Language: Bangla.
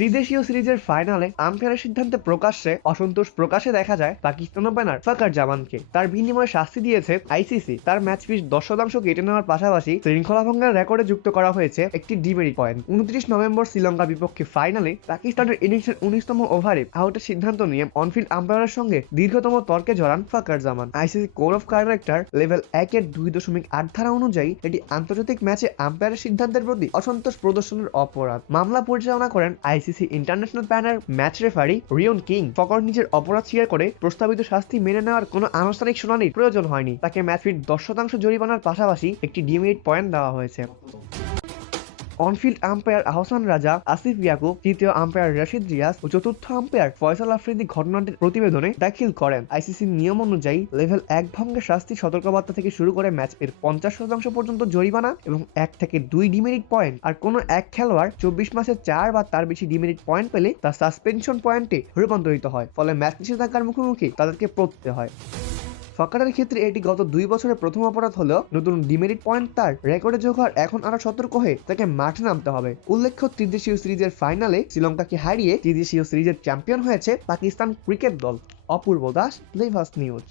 ত্রিদেশীয় সিরিজের ফাইনালে আম্পায়ারের সিদ্ধান্তে প্রকাশ্যে অসন্তোষ প্রকাশে দেখা যায় পাকিস্তান ওপেনার ফাকার জামানকে। তার বিনিময়ে শাস্তি দিয়েছে আইসিসি। তার ম্যাচ ফিস দশ শতাংশ কেটে নেওয়ার পাশাপাশি শৃঙ্খলা ভঙ্গের রেকর্ডে যুক্ত করা হয়েছে একটি ডিমেরি পয়েন্ট উনত্রিশ নভেম্বর শ্রীলঙ্কার বিপক্ষে ফাইনালে পাকিস্তানের ইনিংসের উনিশতম ওভারে আউটের সিদ্ধান্ত নিয়ে অনফিল্ড আম্পায়ারের সঙ্গে দীর্ঘতম তর্কে জড়ান Fakhar Zaman. ICC code of corrector level এক একের দুই দশমিক আট ধারা অনুযায়ী এটি আন্তর্জাতিক ম্যাচে আম্পায়ারের সিদ্ধান্তের প্রতি অসন্তোষ প্রদর্শনের অপরাধ। মামলা পরিচালনা করেন ICC international panel match referee, Ryan King, Fakhar নিজের অপরাধ স্বীকার করে প্রস্তাবিত শাস্তি মেনে নেওয়ার কোনো আনুষ্ঠানিক শুনানির প্রয়োজন হয়নি। তাকে ম্যাচ ফিট দশ শতাংশ জরিমানার পাশাপাশি একটি ডিমিট পয়েন্ট দেওয়া হয়েছে। অনফিল্ড আম্পায়ার আহসান রাজা, আসিফ ইয়াকুব, তৃতীয় আম্পায়ার রশিদ রিয়াজ ও চতুর্থ আম্পায়ার ফয়সাল আফ্রিদি ঘটনাটির প্রতিবেদনে দাখিল করেন। আইসিসির নিয়ম অনুযায়ী লেভেল এক ভঙ্গের শাস্তি সতর্কবার্তা থেকে শুরু করে ম্যাচ এর পঞ্চাশ শতাংশ পর্যন্ত জরিমানা এবং এক থেকে দুই ডিমেরিট পয়েন্ট। আর কোনো এক খেলোয়াড় চব্বিশ মাসে চার বা তার বেশি ডিমেরিট পয়েন্ট পেলে তা সাসপেনশন পয়েন্টে রূপান্তরিত হয়, ফলে ম্যাচ নিষেধাজ্ঞার মুখোমুখি তাদেরকে পড়তে হয়। ফাকারের ক্ষেত্রে এটি গত দুই বছরের প্রথম অপরাধ হলেও নতুন ডিমেরিট পয়েন্ট তার রেকর্ডে যোগ হওয়ার এখন আরও সতর্ক হয়ে তাকে মাঠে নামতে হবে। উল্লেখ্য, ত্রিদেশীয় সিরিজের ফাইনালে শ্রীলঙ্কাকে হারিয়ে ত্রিদেশীয় সিরিজের চ্যাম্পিয়ন হয়েছে পাকিস্তান ক্রিকেট দল। অপূর্ব দাস, লেভাস নিউজ।